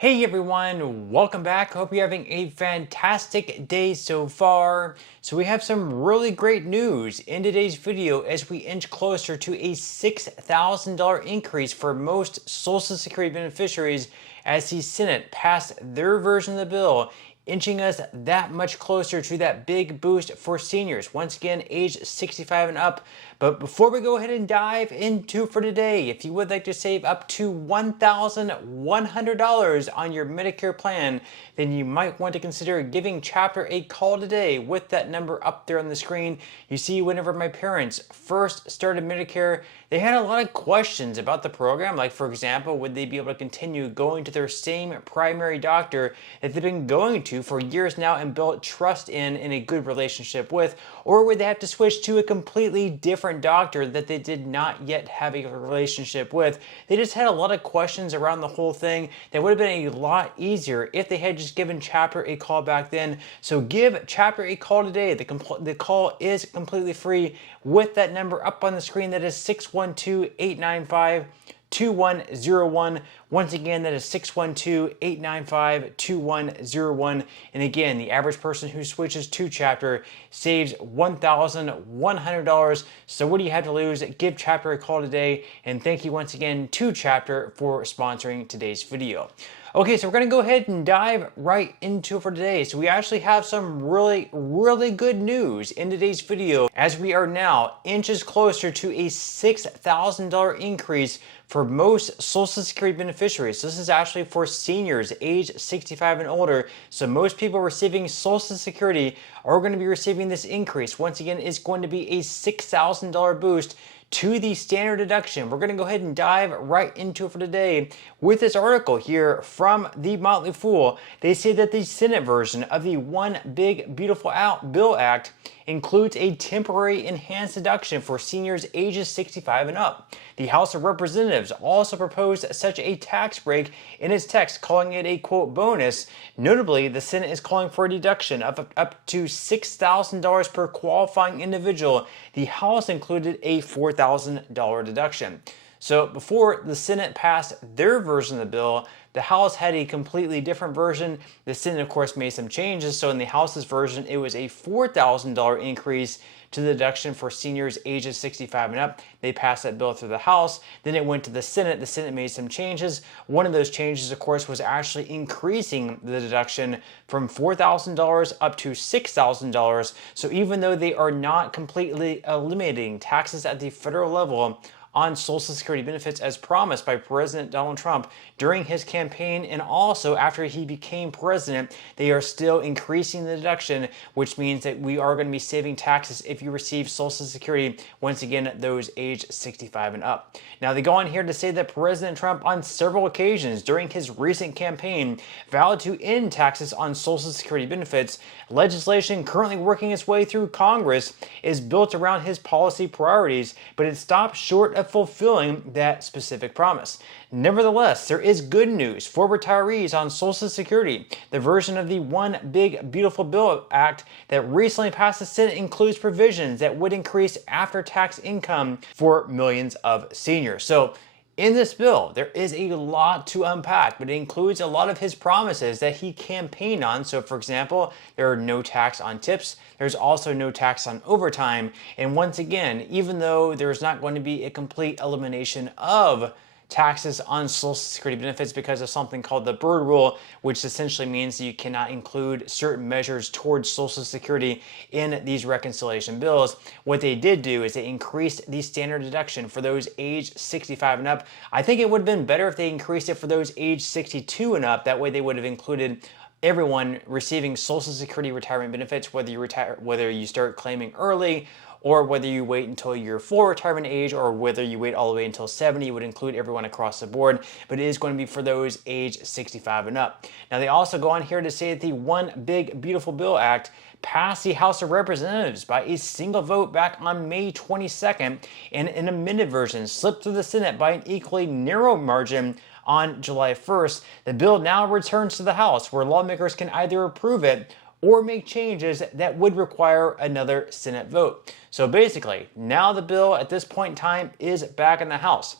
Hey everyone, welcome back. Hope you're having a fantastic day so far. So we have some really great news in today's video as we inch closer to a $6,000 increase for most Social Security beneficiaries as the Senate passed their version of the bill, inching us that much closer to that big boost for seniors, once again age 65 and up. But before we go ahead and dive into for today, if you would like to save up to $1,100 on your Medicare plan, then you might want to consider giving Chapter a call today with that number up there on the screen. You see, whenever my parents first started Medicare, they had a lot of questions about the program, like for example, would they be able to continue going to their same primary doctor that they've been going to for years now and built trust in and a good relationship with, or would they have to switch to a completely different doctor that they did not yet have a relationship with? They just had a lot of questions around the whole thing that would have been a lot easier if they had just given Chapter a call back then. So give Chapter a call today. The call is completely free with that number up on the screen. That is 612-895-2101. Once again, that is 612-895-2101. And again, the average person who switches to Chapter saves $1,100. So what do you have to lose? Give Chapter a call today. And thank you once again to Chapter for sponsoring today's video. Okay, so we're going to go ahead and dive right into it for today. So we actually have some really good news in today's video as we are now inches closer to a $6,000 increase for most Social Security beneficiaries. So this is actually for seniors age 65 and older. So most people receiving Social Security are going to be receiving this increase. Once again, it's going to be a $6,000 boost to the standard deduction. We're going to go ahead and dive right into it for today with this article here from The Motley Fool. They say that the Senate version of the One Big Beautiful Bill Act includes a temporary enhanced deduction for seniors ages 65 and up. The House of Representatives also proposed such a tax break in its text, calling it a quote bonus. Notably, the Senate is calling for a deduction of up to $6,000 per qualifying individual. The House included a $4,000 deduction. So before the Senate passed their version of the bill, the House had a completely different version. The Senate, of course, made some changes. So in the House's version, it was a $4,000 increase to the deduction for seniors ages 65 and up. They passed that bill through the House. Then it went to the Senate. The Senate made some changes. One of those changes, of course, was actually increasing the deduction from $4,000 up to $6,000. So even though they are not completely eliminating taxes at the federal level on Social Security benefits as promised by President Donald Trump during his campaign and also after he became president, they are still increasing the deduction, which means that we are going to be saving taxes if you receive Social Security, once again, those age 65 and up. Now, they go on here to say that President Trump, on several occasions during his recent campaign, vowed to end taxes on Social Security benefits. Legislation currently working its way through Congress is built around his policy priorities, but it stops short of fulfilling that specific promise. Nevertheless, there is good news for retirees on Social Security. The version of the One Big Beautiful Bill Act that recently passed the Senate includes provisions that would increase after-tax income for millions of seniors. So in this bill, there is a lot to unpack, but it includes a lot of his promises that he campaigned on. So, for example, there are no tax on tips. There's also no tax on overtime. And once again, even though there's not going to be a complete elimination of taxes on Social Security benefits because of something called the Byrd Rule, which essentially means that you cannot include certain measures towards Social Security in these reconciliation bills. What they did do is they increased the standard deduction for those age 65 and up. I think it would have been better if they increased it for those age 62 and up. That way they would have included everyone receiving Social Security retirement benefits, whether you start claiming early or whether you wait until your full retirement age, or whether you wait all the way until 70, would include everyone across the board, but it is going to be for those age 65 and up. Now, they also go on here to say that the One Big Beautiful Bill Act passed the House of Representatives by a single vote back on May 22nd, and an amended version slipped through the Senate by an equally narrow margin on July 1st. The bill now returns to the House, where lawmakers can either approve it or make changes that would require another Senate vote. So basically, now the bill at this point in time is back in the House.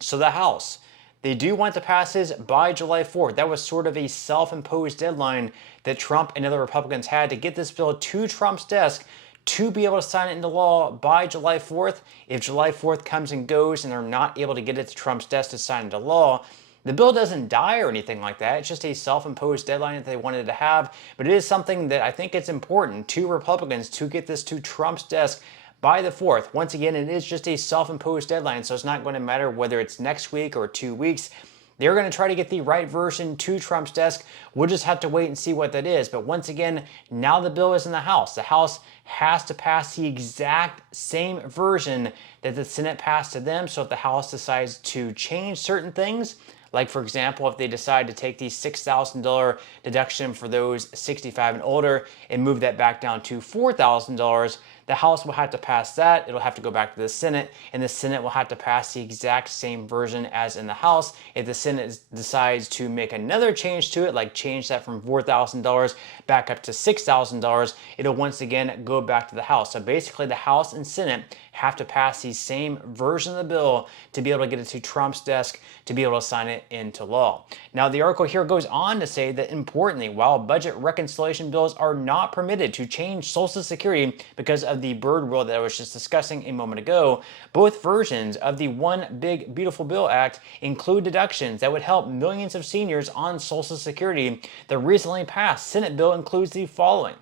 So the House, they do want to pass this by July 4th. That was sort of a self-imposed deadline that Trump and other Republicans had to get this bill to Trump's desk to be able to sign it into law by July 4th. If July 4th comes and goes and they're not able to get it to Trump's desk to sign into law, the bill doesn't die or anything like that. It's just a self-imposed deadline that they wanted to have. But it is something that I think it's important to Republicans to get this to Trump's desk by the 4th. Once again, it is just a self-imposed deadline, so it's not going to matter whether it's next week or 2 weeks. They're going to try to get the right version to Trump's desk. We'll just have to wait and see what that is. But once again, now the bill is in the House. The House has to pass the exact same version that the Senate passed to them. So if the House decides to change certain things, like for example, if they decide to take the $6,000 deduction for those 65 and older and move that back down to $4,000, the House will have to pass that. It'll have to go back to the Senate, and the Senate will have to pass the exact same version as in the House. If the Senate decides to make another change to it, like change that from $4,000 back up to $6,000, it'll once again go back to the House. So basically, the House and Senate have to pass the same version of the bill to be able to get it to Trump's desk to be able to sign it into law. Now, the article here goes on to say that importantly, while budget reconciliation bills are not permitted to change Social Security because of the Byrd rule that I was just discussing a moment ago, both versions of the One Big Beautiful Bill Act include deductions that would help millions of seniors on Social Security. The recently passed Senate bill includes the following.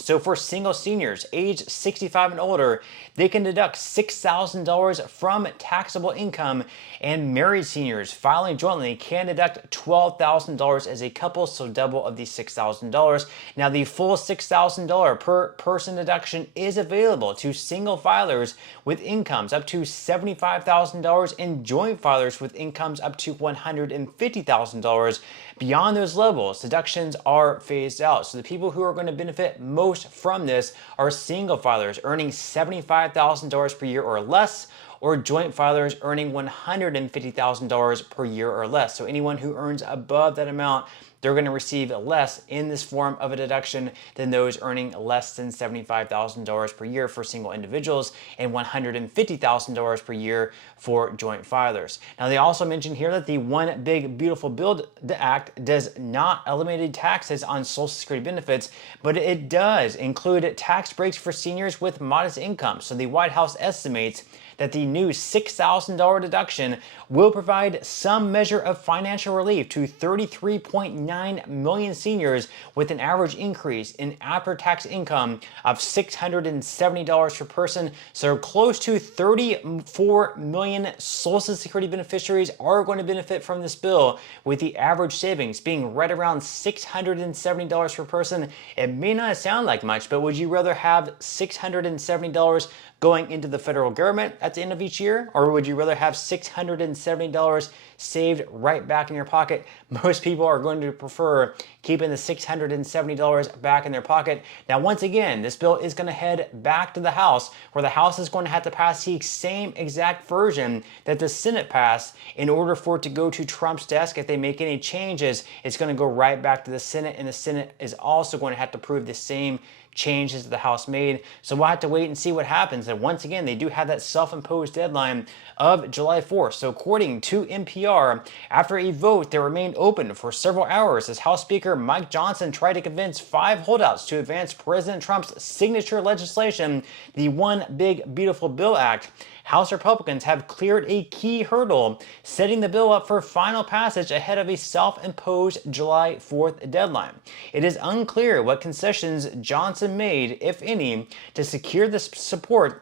So for single seniors aged 65 and older, they can deduct $6,000 from taxable income, and married seniors filing jointly can deduct $12,000 as a couple, so double of the $6,000. Now the full $6,000 per person deduction is available to single filers with incomes up to $75,000 and joint filers with incomes up to $150,000. Beyond those levels, deductions are phased out. So the people who are going to benefit most from this are single filers earning $75,000 per year or less, or joint filers earning $150,000 per year or less. So anyone who earns above that amount, they're going to receive less in this form of a deduction than those earning less than $75,000 per year for single individuals and $150,000 per year for joint filers. Now, they also mentioned here that the One Big Beautiful Bill Act does not eliminate taxes on Social Security benefits, but it does include tax breaks for seniors with modest incomes. So the White House estimates that the new $6,000 deduction will provide some measure of financial relief to 33.9 million seniors with an average increase in after-tax income of $670 per person. So close to 34 million Social Security beneficiaries are going to benefit from this bill, with the average savings being right around $670 per person. It may not sound like much, but would you rather have $670 going into the federal government at the end of each year, or would you rather have $670 saved right back in your pocket? Most people are going to prefer keeping the $670 back in their pocket. Now, once again, this bill is going to head back to the House, where the House is going to have to pass the same exact version that the Senate passed in order for it to go to Trump's desk. If they make any changes, it's going to go right back to the Senate, and the Senate is also going to have to prove the same changes that the House made. So we'll have to wait and see what happens. And once again, they do have that self-imposed deadline of July 4th. So according to NPR, after a vote that remained open for several hours as House Speaker Mike Johnson tried to convince 5 holdouts to advance President Trump's signature legislation, the One Big Beautiful Bill Act, House Republicans have cleared a key hurdle, setting the bill up for final passage ahead of a self-imposed July 4th deadline. It is unclear what concessions Johnson made, if any, to secure the support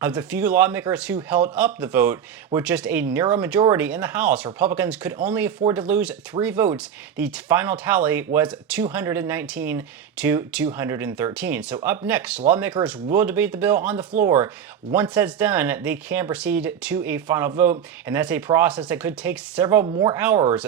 of the few lawmakers who held up the vote. With just a narrow majority in the House, Republicans could only afford to lose 3 votes. The final tally was 219 to 213. So up next, lawmakers will debate the bill on the floor. Once that's done, they can proceed to a final vote, and that's a process that could take several more hours.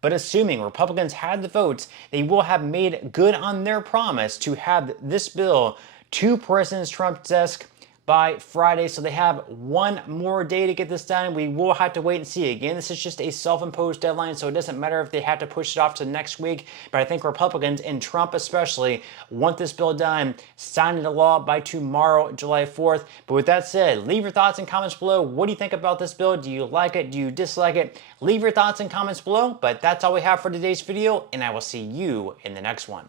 But assuming Republicans had the votes, they will have made good on their promise to have this bill to President Trump's desk by Friday, so they have one more day to get this done. We will have to wait and see. Again, this is just a self-imposed deadline, so it doesn't matter if they have to push it off to next week, but I think Republicans, and Trump especially, want this bill done, signed into law by tomorrow, July 4th. But with that said, leave your thoughts and comments below. What do you think about this bill? Do you like it? Do you dislike it? Leave your thoughts and comments below, but that's all we have for today's video, and I will see you in the next one.